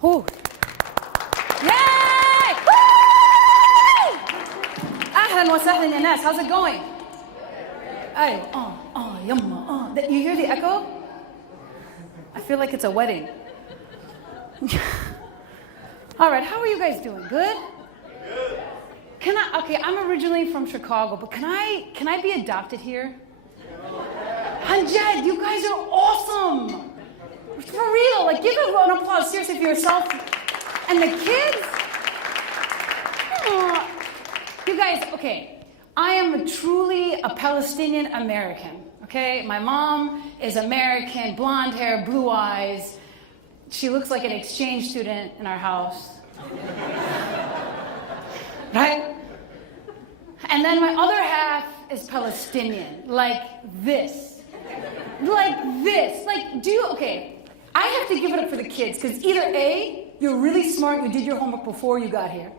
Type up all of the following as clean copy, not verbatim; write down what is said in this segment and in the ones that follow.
Whew. Yay! Woo! أهلا وسهلا يا ناس. How's it going? Ay, yumma, You hear the echo? I feel like it's a wedding. All right, how are you guys doing? Good? Okay, I'm originally from Chicago, but can I be adopted here? Hanjed, you guys are awesome. For real, like give an applause seriously for yourself and the kids. Aw. You guys, okay, I am truly a Palestinian American, okay? My mom is American, blonde hair, blue eyes. She looks like an exchange student in our house. Right? And then my other half is Palestinian, like this. Okay, I have to give it up for the kids, because either A, you're really smart, you did your homework before you got here,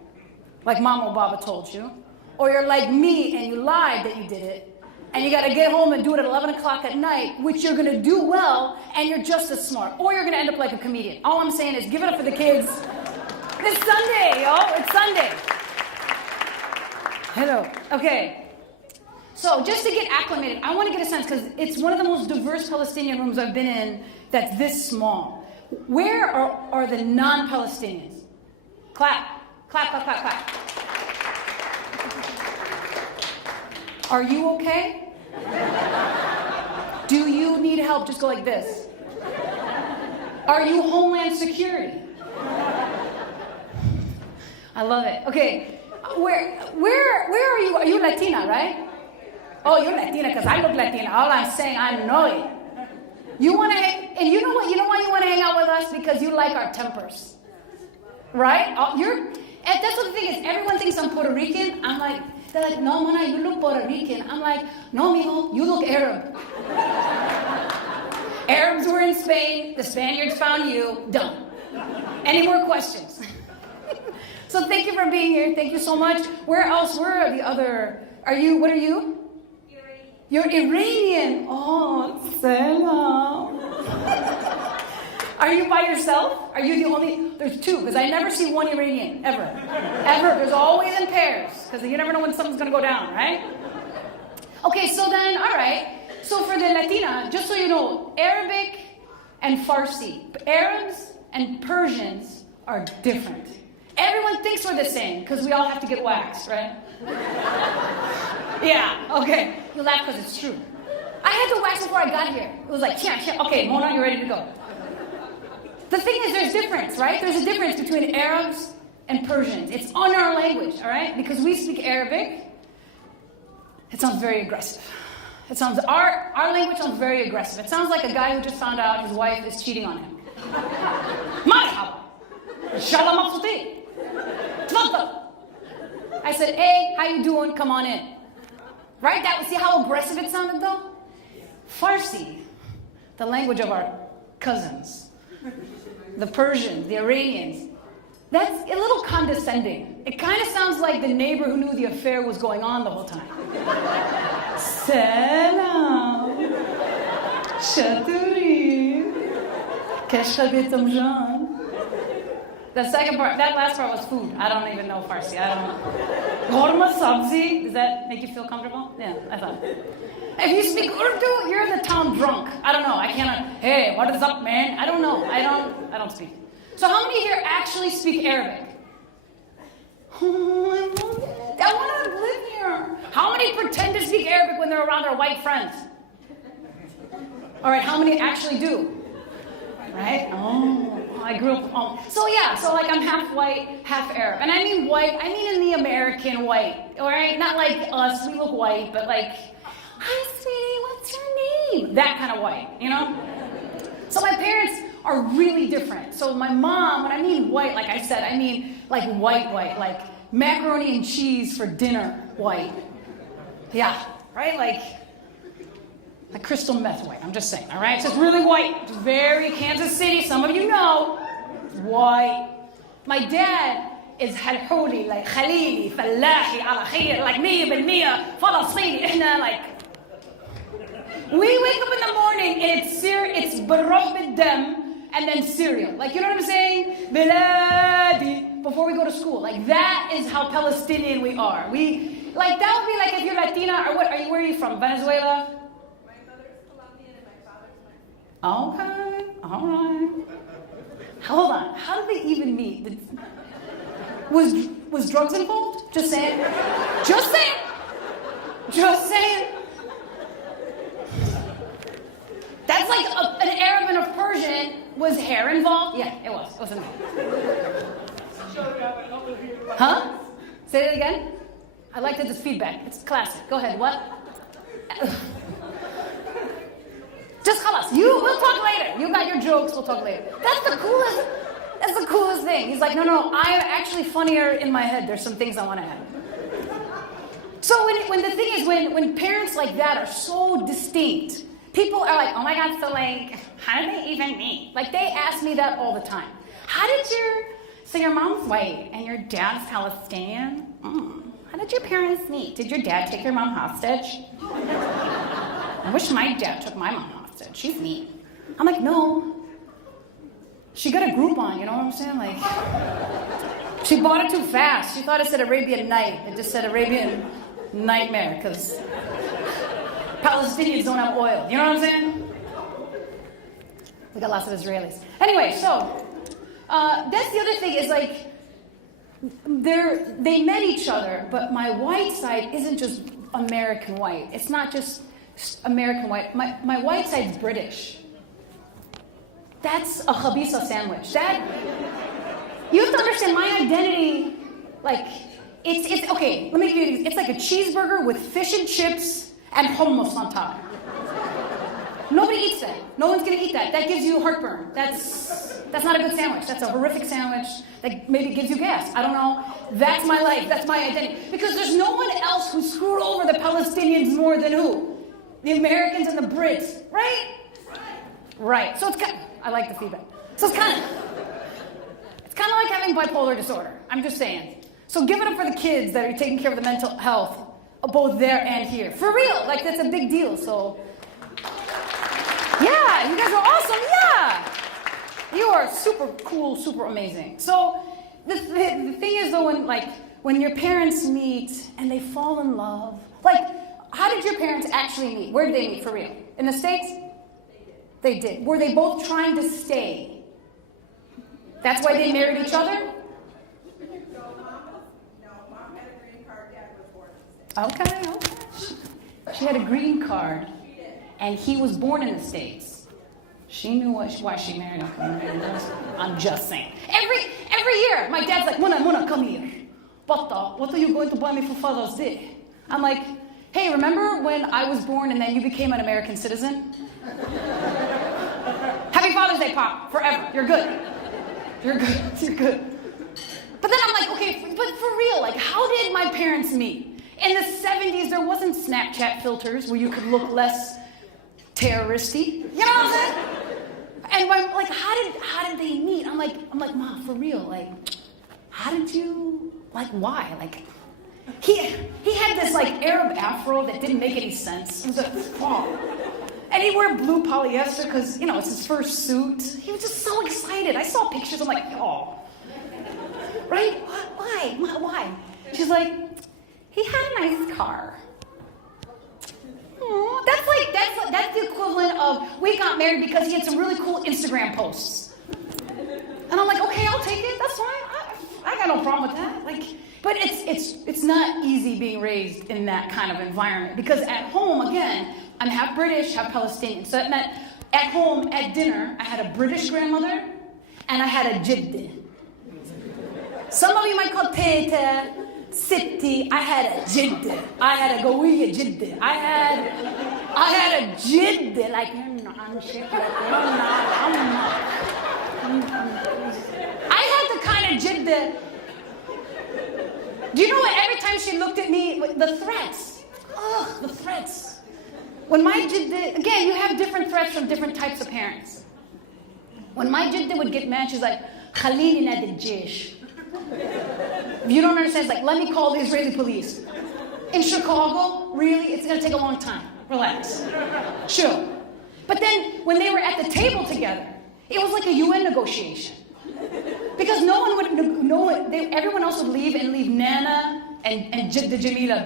like Mama or Baba told you, or you're like me and you lied that you did it, and you gotta get home and do it at 11 o'clock at night, which you're gonna do well, and you're just as smart, or you're gonna end up like a comedian. All I'm saying is give it up for the kids. It's Sunday, yo, it's Sunday. Hello, okay. So just to get acclimated, I want to get a sense, because it's one of the most diverse Palestinian rooms I've been in that's this small. Where are the non-Palestinians? Clap, clap, clap, clap, clap. Are you okay? Do you need help? Just go like this. Are you Homeland Security? I love it. Okay, where are you? Are you Latina, right? Oh, you're Latina because I look Latina. All I'm saying, I know it. You want to hang, and you know what? You know why you want to hang out with us? Because you like our tempers, right? And that's what the thing is. Everyone thinks I'm Puerto Rican. They're like, no, Mona, you look Puerto Rican. I'm like, no, mijo, you look Arab. Arabs were in Spain. The Spaniards found you. Done. Any more questions? So thank you for being here. Thank you so much. Where else? Where are the other? What are you? You're Iranian. Oh, Selam. Are you by yourself? Are you the only? There's two, because I never see one Iranian, ever. Ever. There's always in pairs, because you never know when something's going to go down, right? Okay, so then, all right. So for the Latina, just so you know, Arabic and Farsi. Arabs and Persians are different. Everyone thinks we're the same, because we all have to get waxed, right? Yeah, okay. You laugh because it's true. I had to wax before I got here. It was like, okay, Mona, you're ready to go. The thing is, there's difference, right? There's a difference between Arabs and Persians. It's on our language, all right? Because we speak Arabic, it sounds very aggressive. Our language sounds very aggressive. It sounds like a guy who just found out his wife is cheating on him. Marhaba. Inshallah mabsuti. Tfaddal. I said, hey, how you doing? Come on in. Right? See how aggressive it sounded, though? Farsi, the language of our cousins, the Persians, the Iranians, that's a little condescending. It kind of sounds like the neighbor who knew the affair was going on the whole time. Selam. Shaturi. Keshabitum Jan. The second part, that last part was food. I don't even know Farsi. I don't know. Ghorma sabzi. Does that make you feel comfortable? Yeah, I thought. If you speak Urdu, you're the town drunk. I don't know. I cannot. Hey, what is up, man? I don't know. I don't speak. So how many here actually speak Arabic? Oh, I love it. I want to live here. How many pretend to speak Arabic when they're around their white friends? All right, how many actually do? Right? Oh, I grew up. So like I'm half white, half Arab. And I mean white, I mean in the American white, all right? Not like us, we look white, but like, hi, sweetie, what's your name? That kind of white, you know? So my parents are really different. So my mom, when I mean white, like I said, I mean like white, like macaroni and cheese for dinner white. Yeah, right? Like crystal meth white, I'm just saying, all right? So it's really white, it's very Kansas City, some of you know, white. My dad is halhuli, like khalili, fallahi, ala khayr, like 100% Falastini, ihna like. We wake up in the morning and it's baruh bid-dam, and then cereal. Like, you know what I'm saying? Beladi, before we go to school. Like, that is how Palestinian we are. That would be like if you're Latina, or where are you from? Venezuela? My mother is Colombian and my father's Mexican. Okay, all right. Hold on, how did they even meet? Was drugs involved? Just saying. Just saying. Just saying. That's like an Arab and a Persian. Was hair involved? Yeah, it was. It was involved. Huh? Say it again? I like this feedback. It's classic. Go ahead. What? Just khalas. We'll talk later. You got your jokes. We'll talk later. That's the coolest thing. He's like, no, I am actually funnier in my head. There's some things I want to add. So when the thing is, when parents like that are so distinct, people are like, oh my God, so like, how did they even meet? Like, they ask me that all the time. So your mom's white and your dad's Palestinian? How did your parents meet? Did your dad take your mom hostage? I wish my dad took my mom hostage. She's neat. I'm like, no. She got a Groupon, you know what I'm saying? Like, she bought it too fast. She thought it said Arabian Night. It just said Arabian Nightmare, because Palestinians don't have oil. You know what I'm saying? We got lots of Israelis. Anyway, so that's the other thing is like, they met each other, but my white side isn't just American white. It's not just American white. My white side's British. That's a khabisa sandwich. You have to understand my identity, like, it's okay, let me give you, it's like a cheeseburger with fish and chips and hummus on top. Nobody eats that. No one's gonna eat that. That gives you heartburn. That's not a good sandwich. That's a horrific sandwich that maybe gives you gas. I don't know. That's my life. That's my identity. Because there's no one else who screwed over the Palestinians more than who? The Americans and the Brits, right? Right. So it's kind of, I like the feedback. So it's kind of like having bipolar disorder. I'm just saying. So give it up for the kids that are taking care of the mental health, both there and here. For real, like that's a big deal. So, yeah, you guys are awesome. Yeah, you are super cool, super amazing. So the thing is though, when your parents meet and they fall in love, like, how did your parents actually meet? Where did they meet for real? In the States? They did. Were they both trying to stay? That's why they married each other? Mom had a green card, Dad was born in the States. Okay. She had a green card, and he was born in the States. She knew why she married him. I'm just saying. Every year, my dad's like, Muna, come here. What are you going to buy me for Father's Day? I'm like, hey, remember when I was born and then you became an American citizen? Happy Father's Day, Pop, forever. You're good. You're good. But then I'm like, okay, but for real, like, how did my parents meet? In the 70s, there wasn't Snapchat filters where you could look less terroristy. You know what I'm saying? And how did they meet? I'm like, Mom, for real, like, how did you, like, why? Like, he had this, like, Arab afro that didn't make any sense. It was like, oh. And he wore blue polyester because, you know, it's his first suit. He was just so excited. I saw pictures, I'm like, oh. Right? Why? She's like, he had a nice car. Aww. That's the equivalent of, we got married because he had some really cool Instagram posts. And I'm like, okay, I'll take it. That's fine. I got no problem with that. Like, but it's not easy being raised in that kind of environment because at home, again, I'm half British, half Palestinian. So it meant at home, at dinner, I had a British grandmother and I had a Jiddi. Some of you might call Teta, Sitti. I had a Jiddi. I had a Gawiya Jiddi. I had a Jiddi. Like, I'm shaking. I'm not. I had the kind of Jiddi. Do you know what? Every time she looked at me, the threats. Ugh, the threats. When my Jiddi, again, you have different threats from different types of parents. When my Jiddi would get mad, she's like, Khalini nadi al-jaysh. If you don't understand, it's like, let me call the Israeli police. In Chicago, really? It's going to take a long time. Relax. Chill. But then, when they were at the table together, It was like a UN negotiation. Because no one would, everyone else would leave and leave Nana and the Jamila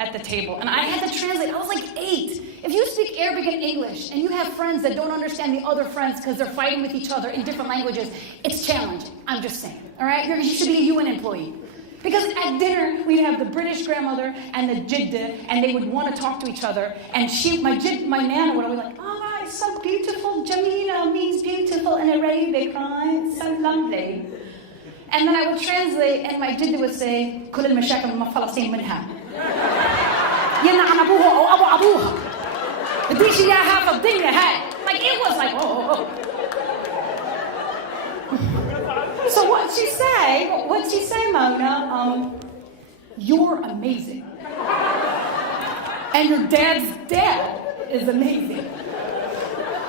at the table. And I had to translate. I was like 8. If you speak Arabic and English and you have friends that don't understand the other friends because they're fighting with each other in different languages, it's challenging. I'm just saying. All right? You should be a UN employee. Because at dinner, we'd have the British grandmother and the Jidda, and they would want to talk to each other. And my Nana would always like, oh, it's so beautiful. Jamila means beautiful in Arabic, right? It's so lovely. And then I would translate, and my Jidda would say, كل المشاكل ما فلسطين منها. ينعم أبوها أو أبو أبوها. بديش إياها في الدنيا هاي. Like, it was like, oh. So what'd she say, Mona? You're amazing. And your dad's dad is amazing.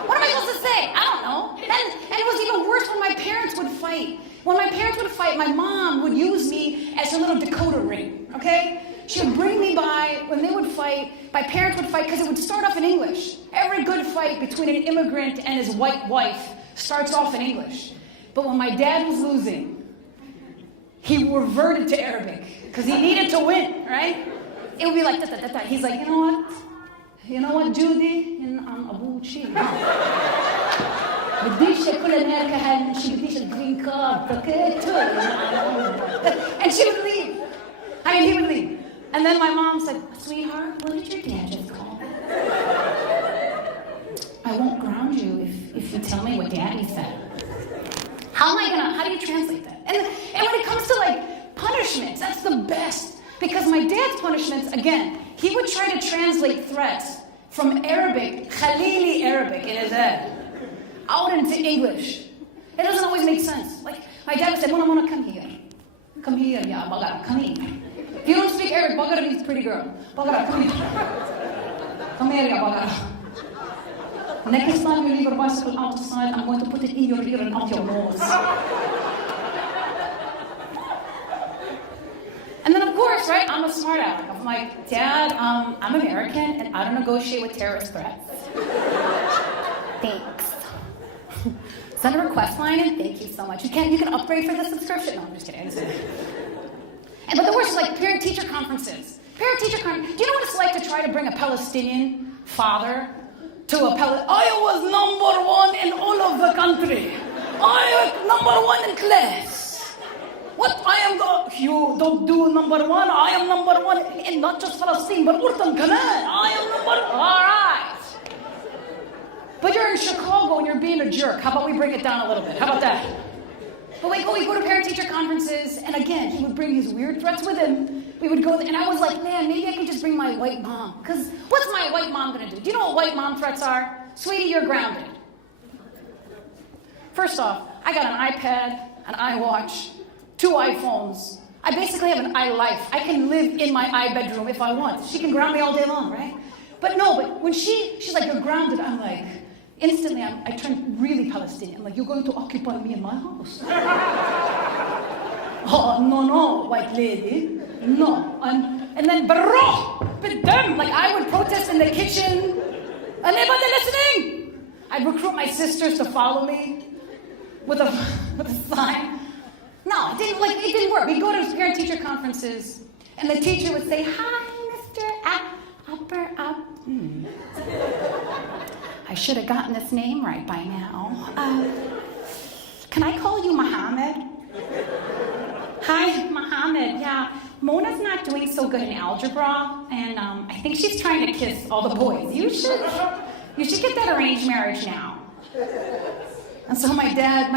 What am I supposed to say? I don't know. And it was even worse when my parents would fight. When my parents would fight, my mom would use me as her little decoder ring, okay? She would bring me by when they would fight. My parents would fight because it would start off in English. Every good fight between an immigrant and his white wife starts off in English. But when my dad was losing, he reverted to Arabic because he needed to win, right? It would be like, da. He's like, you know what, Judy? I'm Abuchi. بديش كل أمريكا هالشي بديش الgreen card. And she would leave. He would leave. And then my mom said, sweetheart, what did your dad just call? I won't ground you if you tell me what daddy said. How do you translate that? And when it comes to like punishments, that's the best. Because my dad's punishments, again, he would try to translate threats from Arabic, Khalili Arabic in his head, out into English. It doesn't always make sense. Like, my dad would say, Mona, come here. Come here, ya Bagara, come here. If you don't speak Arabic, Bagara means pretty girl. Bagara, come here. Come here, ya Bagara. Next time you leave your bicycle outside, I'm going to put it in your ear and out your nose. And then, of course, right, I'm a smart aleck. I'm like, Dad, I'm American, and I don't negotiate with terrorist threats. Thanks. Send a request line, and thank you so much. You can upgrade for the subscription. No, I'm just kidding. But the worst is like parent-teacher conferences. Parent-teacher conferences. Do you know what it's like to try to bring a Palestinian father to I was #1 in all of the country. I was #1 in class. What you don't do #1, I am #1 in not just Palestine, but Urdun Kaman. I am #1. All right. But you're in Chicago and you're being a jerk. How about we bring it down a little bit? How about that? But we go to parent-teacher conferences, and again, he would bring his weird threats with him. We would go, and I was like, man, maybe I could just bring my white mom. Because what's my white mom going to do? Do you know what white mom threats are? Sweetie, you're grounded. First off, I got an iPad, an iWatch, 2 iPhones. I basically have an iLife. I can live in my iBedroom if I want. She can ground me all day long, right? But when she's like, you're grounded, I'm like, instantly, I turned really Palestinian. I'm like, you're going to occupy me in my house. Oh, no, white lady. No. And then, like, I would protest in the kitchen. Anybody listening? I'd recruit my sisters to follow me with a sign. No, it didn't work. We'd go to parent-teacher conferences, and the teacher would say, hi, Mr. Upper Up. I should have gotten this name right by now. Can I call you Muhammad? Hi, Muhammad. Yeah, Mona's not doing so good in algebra, and I think she's trying to kiss all the boys. You should get that arranged marriage now. And so my dad,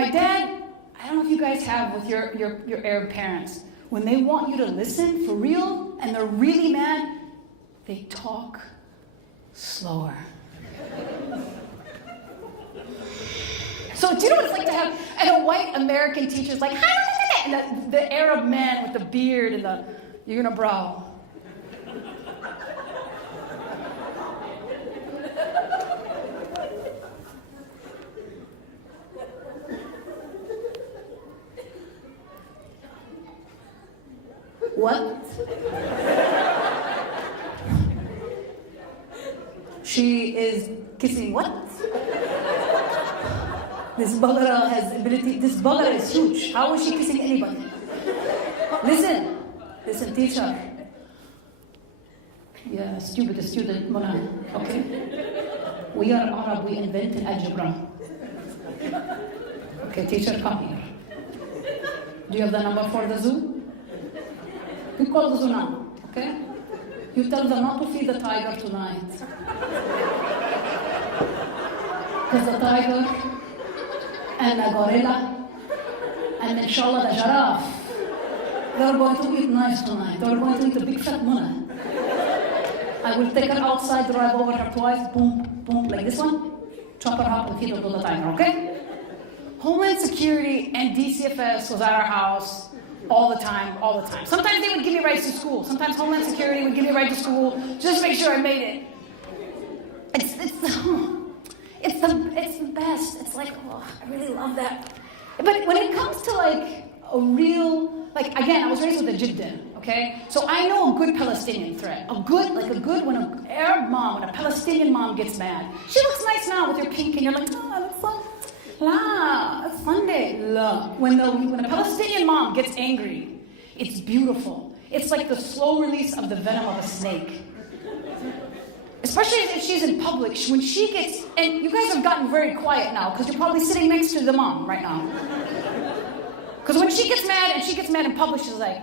I don't know if you guys have with your Arab parents, when they want you to listen for real and they're really mad, they talk slower. So do you know what it's like to have a white American teacher's like, and the Arab man with the beard and the unibrow. What? She is kissing what? This bagara has ability. This bagara is huge. How is she kissing anybody? Listen, teacher. Yeah, stupid student, Mona. Okay. We are Arab. We invented algebra. Okay, teacher, come here. Do you have the number for the zoo? You call the zoo now, okay? You tell them not to feed the tiger tonight. Because the tiger and the gorilla and inshallah the giraffe, they're going to eat nice tonight. They're going to eat a big fat muna. I will take her outside, drive over her twice, boom, boom, like this one, chop her up and feed her to the tiger, okay? Homeland Security and DCFS was at our house all the time. Sometimes they would give me rides to school. Sometimes Homeland Security would give me a ride to school just to make sure I made it. It's the best. It's like, oh, I really love that. But when it comes to like a real, like again, I was raised with a Jiddah, okay? So I know a good Palestinian threat. When an Arab mom, when a Palestinian mom gets mad, she looks nice now with your pink and you're like, oh, that's fun. La, it's Sunday. La. When a Palestinian mom gets angry, it's beautiful. It's like the slow release of the venom of a snake. Especially if she's in public, when she gets, and you guys have gotten very quiet now because you're probably sitting next to the mom right now. Because when she gets mad in public, she's like,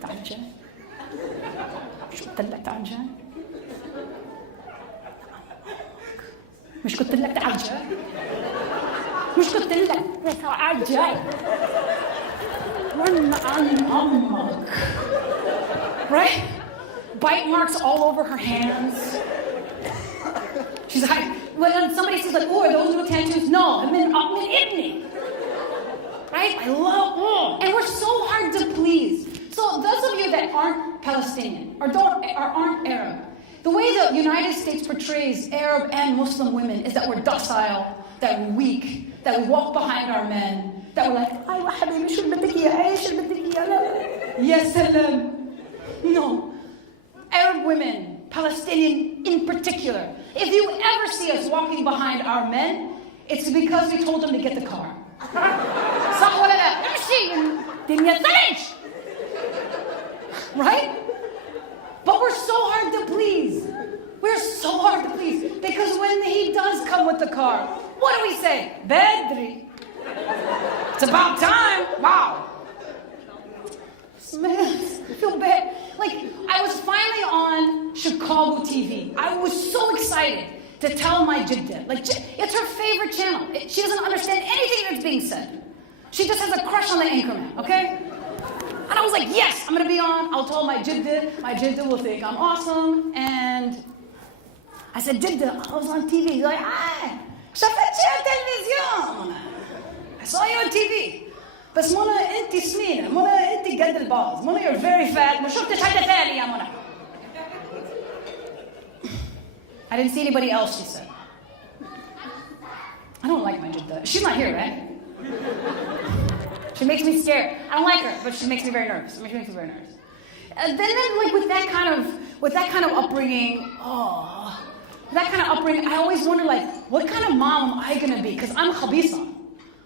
تعال شو قلت لك تعال جاي؟ مش قلت لك تعال جاي؟ مش قلت لك تعال جاي؟ رن عن أمك. Right? Bite marks all over her hands. She's like, when somebody says like, oh, are those new tattoos? No, I'm in ibni. Right? I love, and we're so hard to please. So those of you that aren't Palestinian or aren't Arab, the way the United States portrays Arab and Muslim women is that we're docile, that we're weak, that we walk behind our men, that we're like, أيوة حبيبي شو بدك إياه؟ إيش بدك إياه؟ يا سلام. No. Arab women, Palestinian in particular, if you ever see us walking behind our men, it's because we told them to get the car. صح ولا لا؟ امشي الدنيا ثلج. Right? But we're so hard to please. We're so hard to please. Because when he does come with the car, what do we say? Bedri. It's about time. Wow. Man, I feel bad. Like, I was finally on Chicago TV. I was so excited to tell my Jiddah. Like, it's her favorite channel. She doesn't understand anything that's being said. She just has a crush on the anchorman, okay? And I was like, yes, I'm going to be on. I'll tell my Jiddah. My Jiddah will think I'm awesome. And I said, Jiddah, I was on TV. He's like, hi, شفتي على التلفزيون. I saw you on TV. بس منى انت سمينه، منى انت قد الباز، منى you're very fat، ما شفتش حاجه ثانيه يا منى. I didn't see anybody else, she said. I don't like my Jiddah. She's not here, right? She makes me scared. I don't like her, but she makes me very nervous. She makes me very nervous. And then like with that kind of upbringing, I always wonder like, what kind of mom am I gonna be? Because I'm khabisa.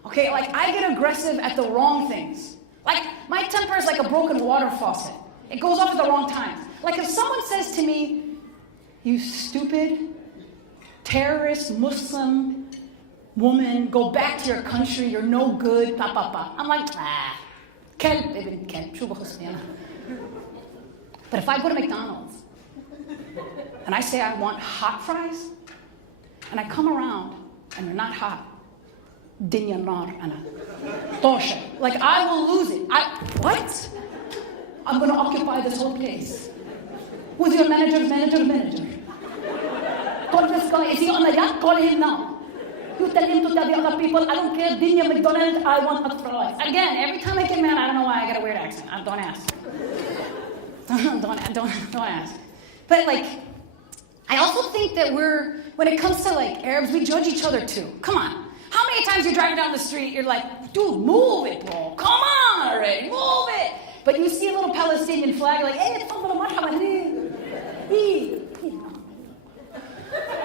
Okay, like I get aggressive at the wrong things. Like my temper is like a broken water faucet. It goes off at the wrong times. Like if someone says to me, you stupid, terrorist, Muslim woman, go back to your country, you're no good, pa pa pa. I'm like, كلب ابن كلب, شو بخصني أنا. But if I go to McDonald's and I say I want hot fries, and I come around and they're not hot, Dinya nar ana. Tosha. Like I will lose it. What? I'm gonna occupy this whole place. Who's your manager? Call this guy. Is he on the yacht? Call him now. You tell him to tell the other people, I don't care, Dinya McDonald's, I want extra fries. Again, every time I get mad, I don't know why I got a weird accent. Don't ask. don't ask. But like, I also think that when it comes to like Arabs, we judge each other too. Come on. How many times you're driving down the street, you're like, dude, move it, bro. Come on already, move it. But you see a little Palestinian flag, like, hey, it's a little marhaba.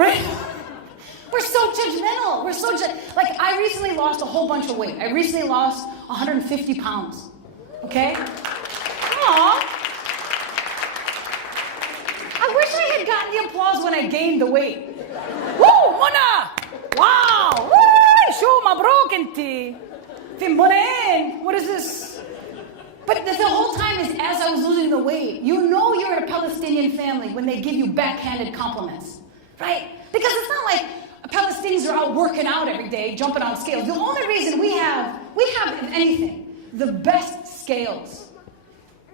Right? We're so judgmental. judgmental. We're so like, I recently lost a whole bunch of weight. I recently lost 150 pounds. Okay? Aww. I wish I had gotten the applause when I gained the weight. Woo, Mona! Wow! Woo! Shoo, mabruk inti. Fi Monain. What is this? But the whole time is as I was losing the weight, you know you're in a Palestinian family when they give you backhanded compliments, right? Because it's not like Palestinians are out working out every day, jumping on scales. The only reason we have, if anything, the best scales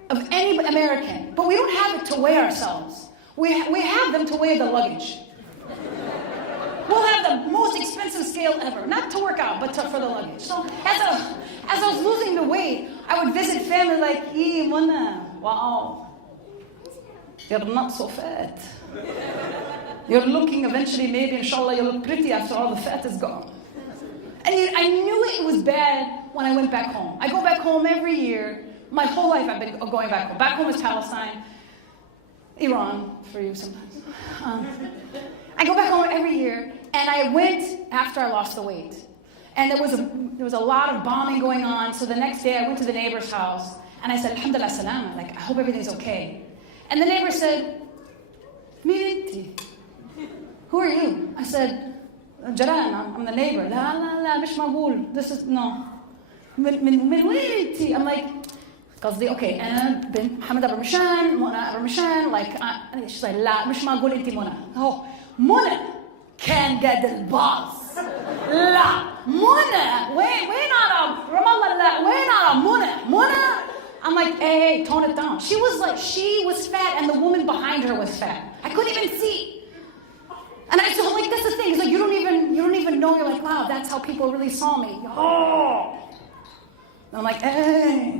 of any American, but we don't have it to weigh ourselves. We have them to weigh the luggage. We'll have the most expensive scale ever, not to work out, but for the luggage. So as I was losing the weight, I would visit family like, Mona, wow, you're not so fat. You're looking eventually, maybe, inshallah, you look pretty after all the fat is gone. And I knew it was bad when I went back home. I go back home every year. My whole life I've been going back home. Back home is Palestine. Iran, for you sometimes. I go back home every year, and I went after I lost the weight. And there was a lot of bombing going on, so the next day I went to the neighbor's house, and I said, Alhamdulillah, salama, like, I hope everything's okay. And the neighbor said, Min inti? Who are you? I said, Jaran, I'm the neighbor. La, la, la, mish magul. This is, no. Min وين انتي? I'm like, قصدي okay, أنا بنت محمد Rmishan, منى Rmishan, like, she's like, لا مش معقول أنتي منى. Oh, منى كان قد الباص. لا منى وين أنا رام الله لا وين أنا منى. I'm like, hey, tone it down. She was fat, and the woman behind her was fat. I couldn't even see. And I said, like, that's the thing. It's like you don't even know. You're like, wow, that's how people really saw me. Oh. And I'm like, hey.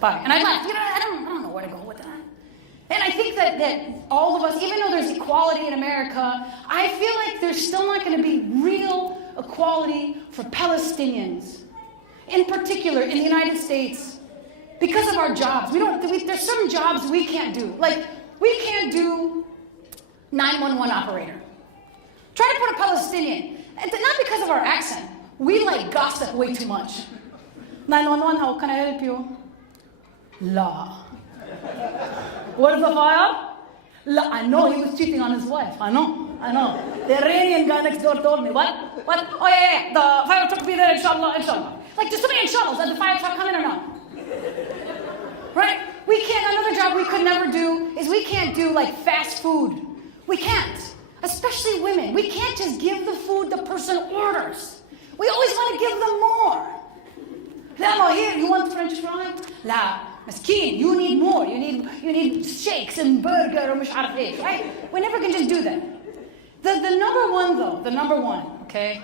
Bye. And I left. I don't know where to go with that. And I think that all of us, even though there's equality in America, I feel like there's still not going to be real equality for Palestinians. In particular, in the United States, because of our jobs. There's certain jobs we can't do. Like, we can't do 911 operator. Try to put a Palestinian, and not because of our accent. We like gossip way too much. 911, how can I help you? La. What is the fire? La. I know he was cheating on his wife. I know. The Iranian guy next door told me. What? Oh yeah. The fire truck will be there, inshallah. Like, just tell me inshallah. Is the fire truck coming or not? Right? Another job we could never do is we can't do like fast food. We can't. Especially women. We can't just give the food the person orders. We always want to give them more. No, here, you want French fries? La, مسكين, you need more. You need shakes and burger or مش عارف ايش, right? We never can just do that. The number one though, okay?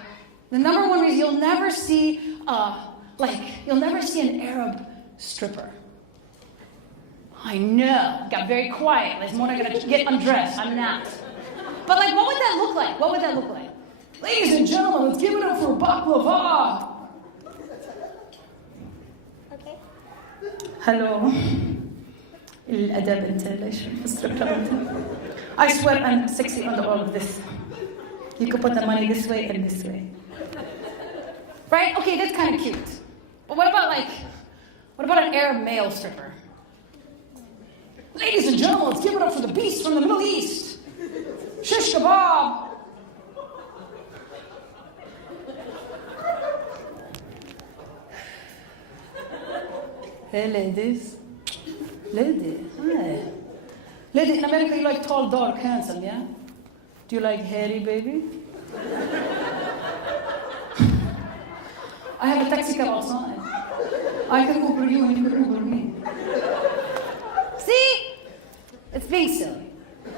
The number one reason you'll never see an Arab stripper. I know, got very quiet. Like, Mona gonna get undressed. I'm not. But like, what would that look like? Ladies and gentlemen, let's give it up for baklava. Okay. Hello. I swear I'm sexy under all of this. You could put the money this way and this way. Right? Okay, that's kind of cute. But what about an Arab male stripper? Ladies and gentlemen, let's give it up for the beast from the Middle East. Shish kebab. Hey, ladies. Hi. Lady, in America, you like tall, dark, handsome, yeah? Do you like hairy, baby? I have a taxi cab outside. I can Uber you and you can Uber me. See? It's being silly.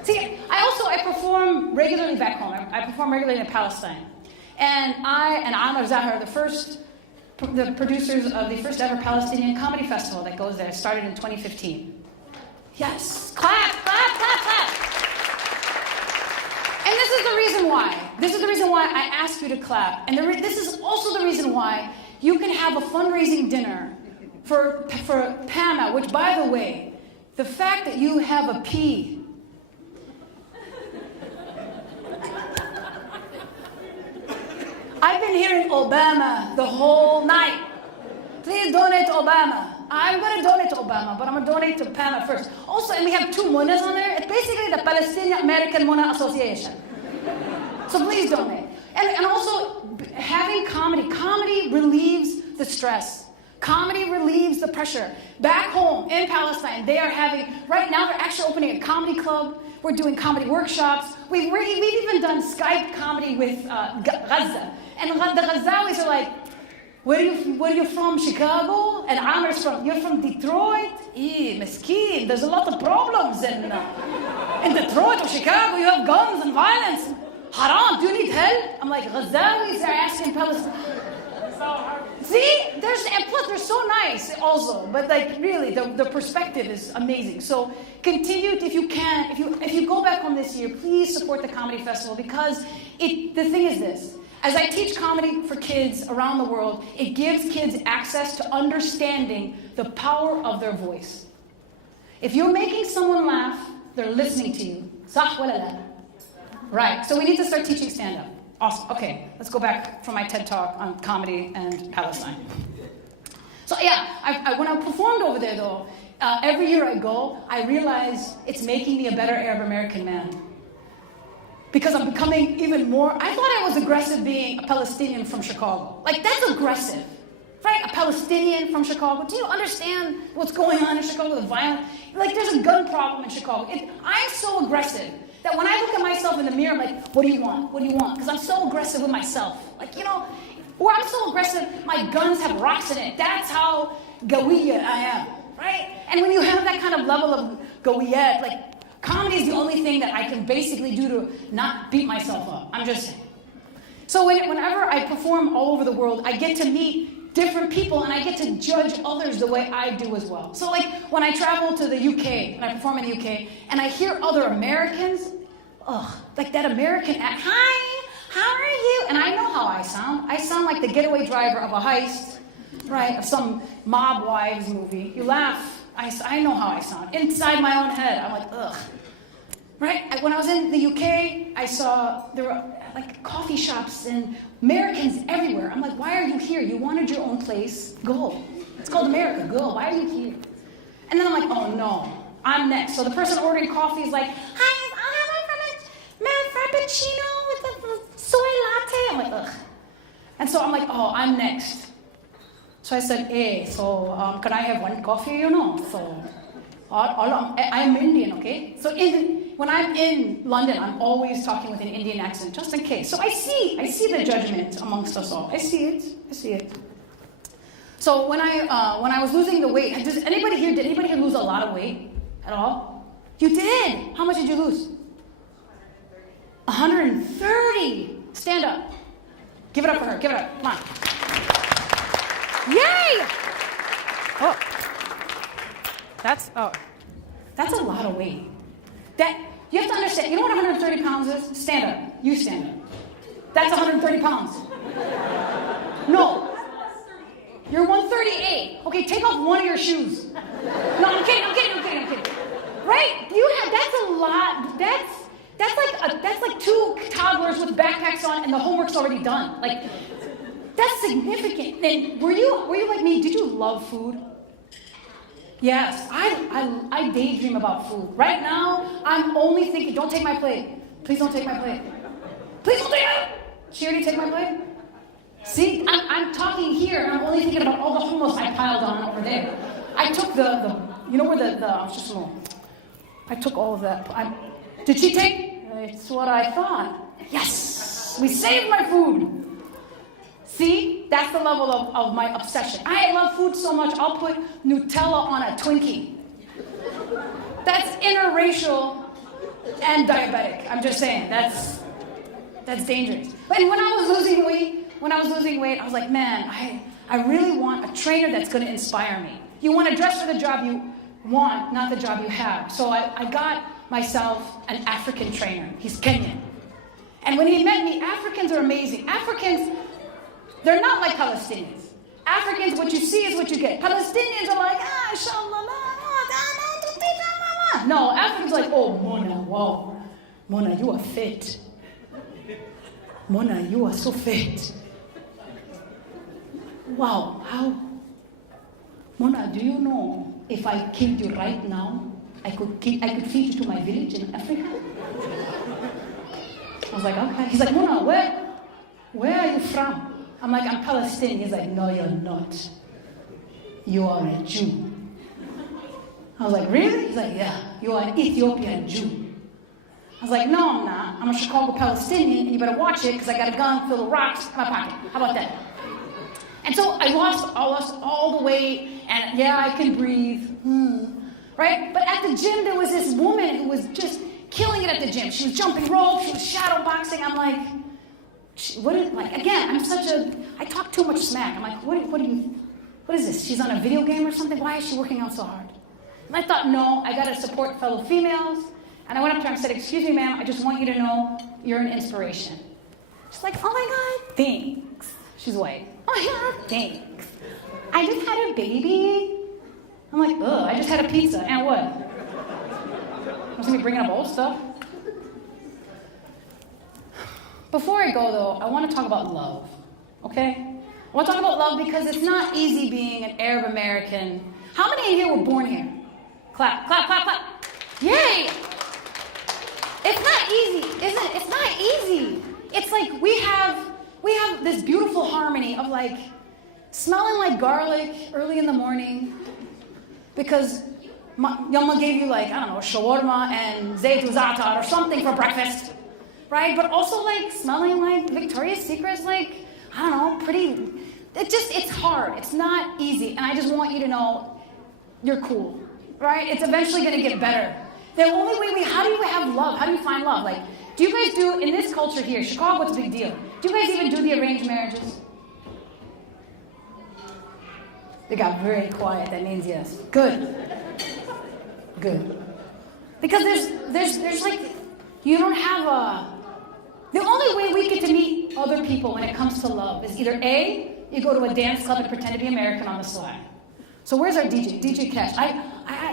See, I perform regularly back home. I perform regularly in Palestine. And I and Amr Zahar, the producers of the first ever Palestinian comedy festival that goes there, started in 2015. Yes. Clap, clap, clap, clap. And this is the reason why. This is the reason why I asked you to clap. And this is also the reason why you can have a fundraising dinner for PAMA, which, by the way, the fact that you have a P I've been hearing Obama the whole night. Please donate to Obama. I'm going to donate to Obama, but I'm going to donate to PAMA first. Also, and we have 2 Munas on there. It's basically the Palestinian American Muna Association. So please donate. And also, having comedy. Comedy relieves the stress. Comedy relieves the pressure. Back home in Palestine, they are having, right now they're actually opening a comedy club. We're doing comedy workshops. We've even done Skype comedy with Gaza. And the Gazawis are like, where are you from, Chicago? And Amir's you're from Detroit? Mesquite, there's a lot of problems in Detroit or Chicago. You have guns and violence. Haram, do you need help? I'm like, Ghazawis are asking Palestine. See, and plus they're so nice also, but like really, the perspective is amazing. So continue if you can. If you go back home this year, please support the comedy festival because the thing is this. As I teach comedy for kids around the world, it gives kids access to understanding the power of their voice. If you're making someone laugh, they're listening to you. Sah wala la? Right, so we need to start teaching stand-up. Awesome, okay, let's go back from my TED Talk on comedy and Palestine. So yeah, when I performed over there though, every year I go, I realize it's making me a better Arab American man. Because I'm becoming even more, I thought I was aggressive being a Palestinian from Chicago. Like, that's aggressive, right? A Palestinian from Chicago. Do you understand what's going on in Chicago, the violence? Like, there's a gun problem in Chicago. I'm so aggressive that when I look at myself in the mirror, I'm like, what do you want? What do you want? Because I'm so aggressive with myself. Like, or I'm so aggressive, my guns have rocks in it. That's how Gawiya I am, right? And when you have that kind of level of Gawiyat, like, comedy is the only thing that I can basically do to not beat myself up. I'm just saying. So whenever I perform all over the world, I get to meet different people and I get to judge others the way I do as well. So like when I travel to the UK, when I perform in the UK, and I hear other Americans, like that American act, hi, how are you? And I know how I sound. I sound like the getaway driver of a heist, right, of some mob wives movie. You laugh. I know how I sound. Inside my own head, I'm like, ugh. Right? When I was in the UK, I saw there were like coffee shops and Americans everywhere. I'm like, why are you here? You wanted your own place. Go. It's called America. Go. Why are you here? And then I'm like, oh no, I'm next. So the person ordering coffee is like, hi, I'll have a frappuccino with a soy latte. I'm like, ugh. And so I'm like, oh, I'm next. So I said, hey, so can I have one coffee, So I'm Indian, okay? So when I'm in London, I'm always talking with an Indian accent, just in case. So I see the judgment amongst us all. I see it. So when I was losing the weight, did anybody here lose a lot of weight at all? You did? How much did you lose? 130. Stand up. Give it up for her. Give it up. Come on. Yay! Oh, that's a lot of weight. You have to understand. You know what 130 pounds is? Stand up. You stand up. That's 130 pounds. No, you're 138. Okay, take off one of your shoes. No, I'm kidding. Right? That's a lot. That's like 2 toddlers with backpacks on, and the homework's already done. Like. That's significant. And were you like me? Did you love food? Yes, I daydream about food. Right now, I'm only thinking, don't take my plate. Please don't take my plate. Please don't take it. She already take my plate? See, I'm talking here, and I'm only thinking about all the hummus I piled on over there. I took I took all of that. Did she take? It's what I thought. Yes, we saved my food. See, that's the level of my obsession. I love food so much, I'll put Nutella on a Twinkie. That's interracial and diabetic. I'm just saying, that's dangerous. But when I was losing weight, I was like, man, I really want a trainer that's going to inspire me. You want to dress for the job you want, not the job you have. So I got myself an African trainer. He's Kenyan. And when he met me, Africans are amazing. Africans, they're not like Palestinians. Africans, what you see is what you get. Palestinians are like, inshallah. No, Africans are like, oh, Mona, wow. Mona, you are fit. Mona, you are so fit. wow, Mona, do you know if I killed you right now, I could feed you to my village in Africa? I was like, okay. He's like, Mona, where are you from? I'm like, I'm Palestinian. He's like, no, you're not. You are a Jew. I was like, really? He's like, yeah, you are an Ethiopian Jew. I was like, no, I'm not. I'm a Chicago Palestinian, and you better watch it because I got a gun filled with rocks in my pocket. How about that? And so I lost all the weight, and yeah, I can breathe, right? But at the gym, there was this woman who was just killing it at the gym. She was jumping ropes, she was shadow boxing. I'm like, I talk too much smack. I'm like, what is this? She's on a video game or something? Why is she working out so hard? And I thought, no, I gotta support fellow females. And I went up to her and said, excuse me, ma'am, I just want you to know you're an inspiration. She's like, oh my God, thanks. She's white. Oh my God, thanks. I just had a baby. I'm like, ugh, I just had a pizza. And what? I'm me bringing up old stuff. Before I go, though, I want to talk about love, okay? I want to talk about love because it's not easy being an Arab American. How many in here were born here? Clap, clap, clap, clap. Yay! It's not easy, isn't it? It's not easy. It's like we have this beautiful harmony of like smelling like garlic early in the morning because Yama gave you like, I don't know, shawarma and zayt za'atar or something for breakfast, right? But also like smelling like Victoria's Secret's like, I don't know, pretty, it's hard. It's not easy. And I just want you to know you're cool, right? It's eventually going to get better. The only way how do you have love? How do you find love? Like, do you guys do, in this culture here, Chicago, it's a big deal. Do you guys even do the arranged marriages? They got very quiet. That means yes. Good. Good. Because there's like, you don't have the only way we get to meet other people when it comes to love is either A, you go to a dance club and pretend to be American on the sly. So where's our DJ? DJ Cash.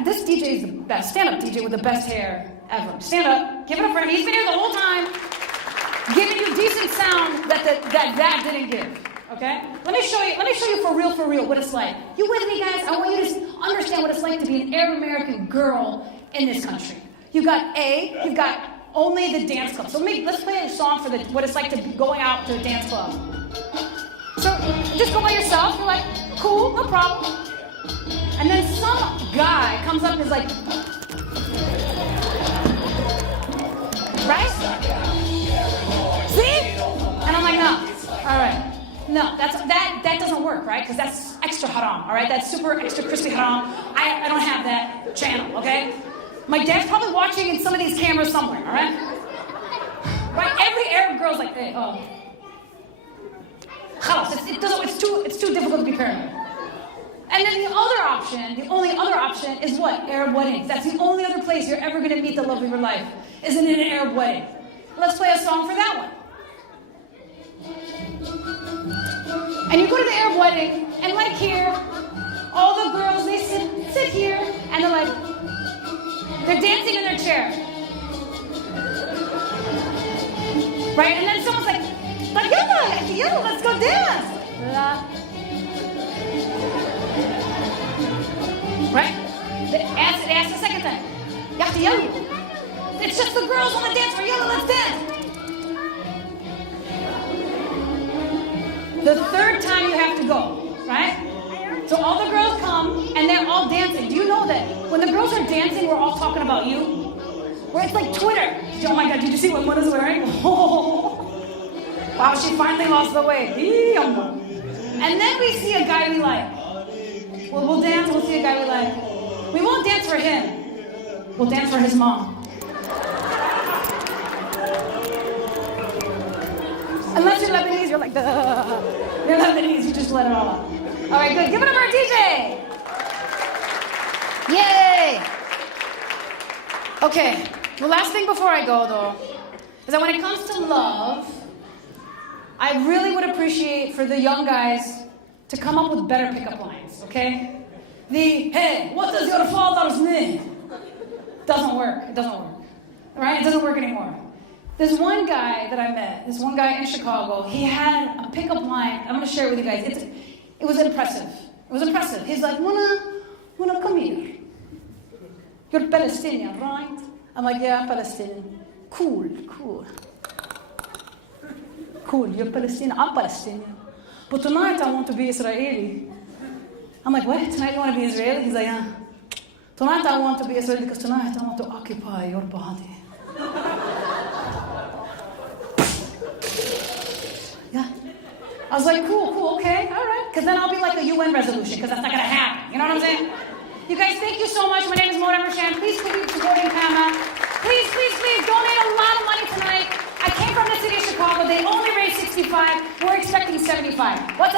This DJ is the best. Stand-up DJ with the best hair ever. Stand up. Give it up for him. He's been here the whole time, giving you decent sound that didn't give. Okay? Let me show you for real what it's like. You with me, guys? I want you to understand what it's like to be an Arab American girl in this country. You've got only the dance club. So let's play a song for what it's like to going out to a dance club. So just go by yourself. You're like, cool, no problem. And then some guy comes up and is like, right? See? And I'm like, no. All right. No, that doesn't work, right? Because that's extra haram, all right? That's super extra crispy haram. I don't have that channel, okay? My dad's probably watching in some of these cameras somewhere, all right? Right? Every Arab girl's like, hey, oh. It's too difficult to be paranoid. And then the only other option is what? Arab weddings. That's the only other place you're ever going to meet the love of your life, is in an Arab wedding. Let's play a song for that one. And you go to the Arab wedding, and like here, all the girls, they sit here, and they're dancing in their chair. Right? And then someone's like, yalla, let's go dance. Right? They ask the second time. Yalla. It's just the girls on the dance floor. Yalla, let's dance. The third time you have to go, right? So all the girls come and they're all dancing. Do you know that when the girls are dancing, we're all talking about you? Where it's like Twitter. Oh my God, did you see what Mona's wearing? Oh. Wow, she finally lost the weight. And then we see a guy we like. Well, we'll dance, we'll see a guy we like. We won't dance for him. We'll dance for his mom. Unless you're Lebanese, you're like, duh. You're Lebanese, you just let it all out. All right, good. Give it up for our DJ. Yay. Okay, the last thing before I go, though, is that when it comes to love, I really would appreciate for the young guys to come up with better pickup lines, okay? Hey, what does your father's name? Doesn't work. It doesn't work. All right? It doesn't work anymore. There's one guy that I met, this one guy in Chicago, he had a pickup line. I'm going to share it with you guys. It was impressive. It was impressive. He's like, Mona, come here. You're Palestinian, right? I'm like, yeah, I'm Palestinian. Cool. Cool, you're Palestinian, I'm Palestinian. But tonight I want to be Israeli. I'm like, what? Tonight you want to be Israeli? He's like, yeah. Tonight I want to be Israeli because tonight I want to occupy your body. Yeah. I was like, cool, okay, all right. Because then I'll be like a UN resolution, because that's not going to happen. You know what I'm saying? You guys, thank you so much. My name is Rmishan. Please keep supporting PAMA. Please donate a lot of money tonight. I came from the city of Chicago. They only raised 65. We're expecting 75. What's